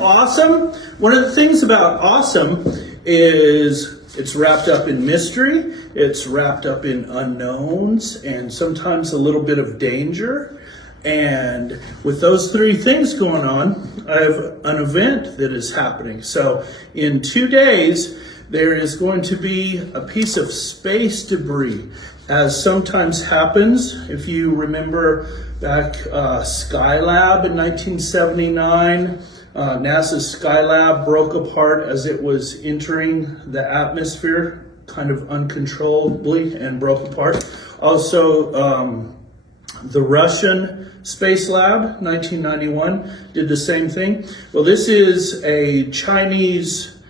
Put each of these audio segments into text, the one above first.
awesome. One of the things about awesome is it's wrapped up in mystery, it's wrapped up in unknowns, and sometimes a little bit of danger. And with those three things going on, I have an event that is happening. So in 2 days, there is going to be a piece of space debris, as sometimes happens. If you remember back Skylab in 1979, NASA's Skylab broke apart as it was entering the atmosphere, kind of uncontrollably, and broke apart. Also, the Russian Space Lab, 1991, did the same thing. Well, this is a Chinese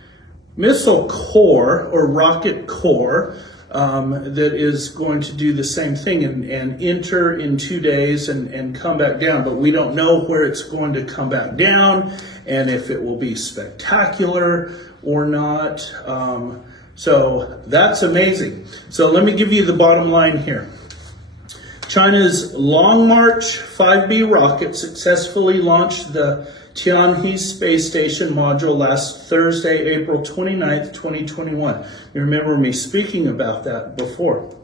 missile core or rocket core that is going to do the same thing and enter in 2 days and come back down. But we don't know where it's going to come back down and if it will be spectacular or not. So that's amazing. So let me give you the bottom line here. China's Long March 5B rocket successfully launched the Tianhe space station module last Thursday, April 29th, 2021. You remember me speaking about that before.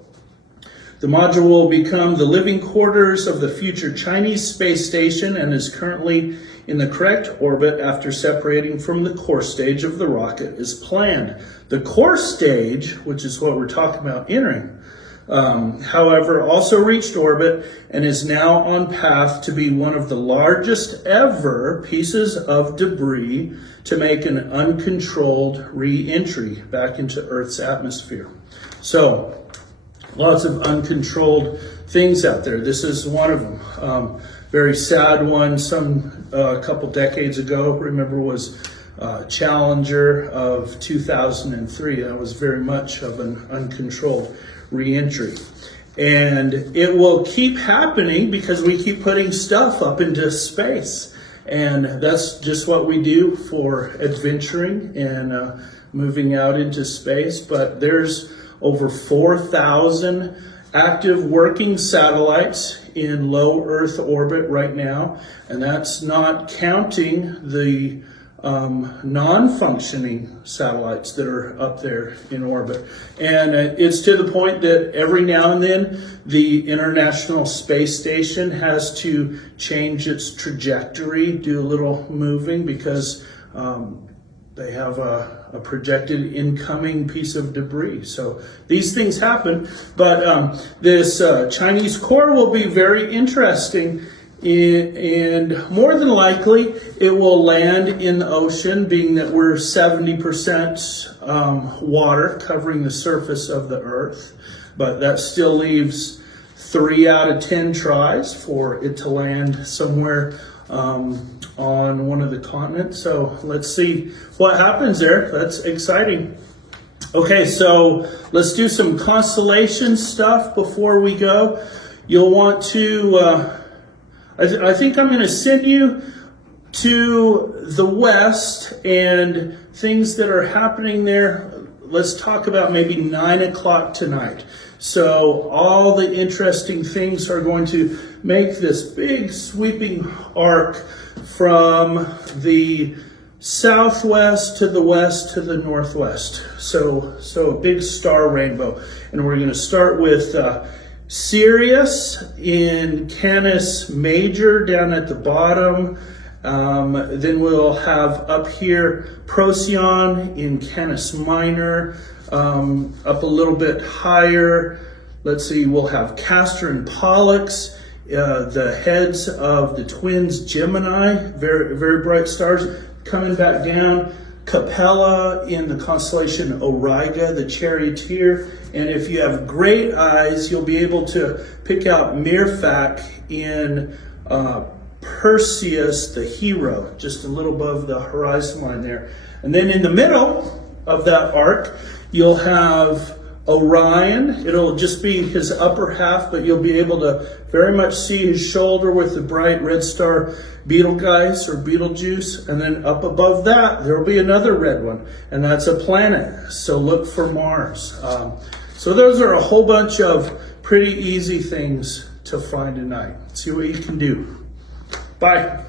The module will become the living quarters of the future Chinese space station and is currently in the correct orbit after separating from the core stage of the rocket as planned. The core stage, which is what we're talking about entering, however, also reached orbit and is now on path to be one of the largest ever pieces of debris to make an uncontrolled re-entry back into Earth's atmosphere. So, lots of uncontrolled things out there. This is one of them. Very sad one. A couple decades ago, remember, was Challenger of 2003. That was very much of an uncontrolled re-entry. And it will keep happening because we keep putting stuff up into space. And that's just what we do for adventuring and moving out into space. But there's over 4,000 active working satellites in low Earth orbit right now. And that's not counting the non-functioning satellites that are up there in orbit. And it's to the point that every now and then the International Space Station has to change its trajectory, do a little moving because they have a projected incoming piece of debris. So these things happen, but this Chinese core will be very interesting. And more than likely, it will land in the ocean, being that we're 70% water covering the surface of the Earth. But that still leaves 3 out of 10 tries for it to land somewhere on one of the continents. So let's see what happens there. That's exciting. Okay, so let's do some constellation stuff before we go. You'll want to... I think I'm going to send you to the west and things that are happening there. Let's talk about maybe 9 o'clock tonight. So all the interesting things are going to make this big sweeping arc from the southwest to the west to the northwest. So a big star rainbow. And we're going to start with Sirius in Canis Major down at the bottom. Then we'll have up here Procyon in Canis Minor. Up a little bit higher, let's see, we'll have Castor and Pollux, the heads of the twins Gemini, very, very bright stars. Coming back down, Capella in the constellation Auriga, the charioteer. And if you have great eyes, you'll be able to pick out Myrfac in Perseus, the hero, just a little above the horizon line there. And then in the middle of that arc, you'll have Orion. It'll just be his upper half, but you'll be able to very much see his shoulder with the bright red star Betelgeuse or Betelgeuse. And then up above that, there'll be another red one, and that's a planet. So look for Mars. So those are a whole bunch of pretty easy things to find tonight. See what you can do. Bye.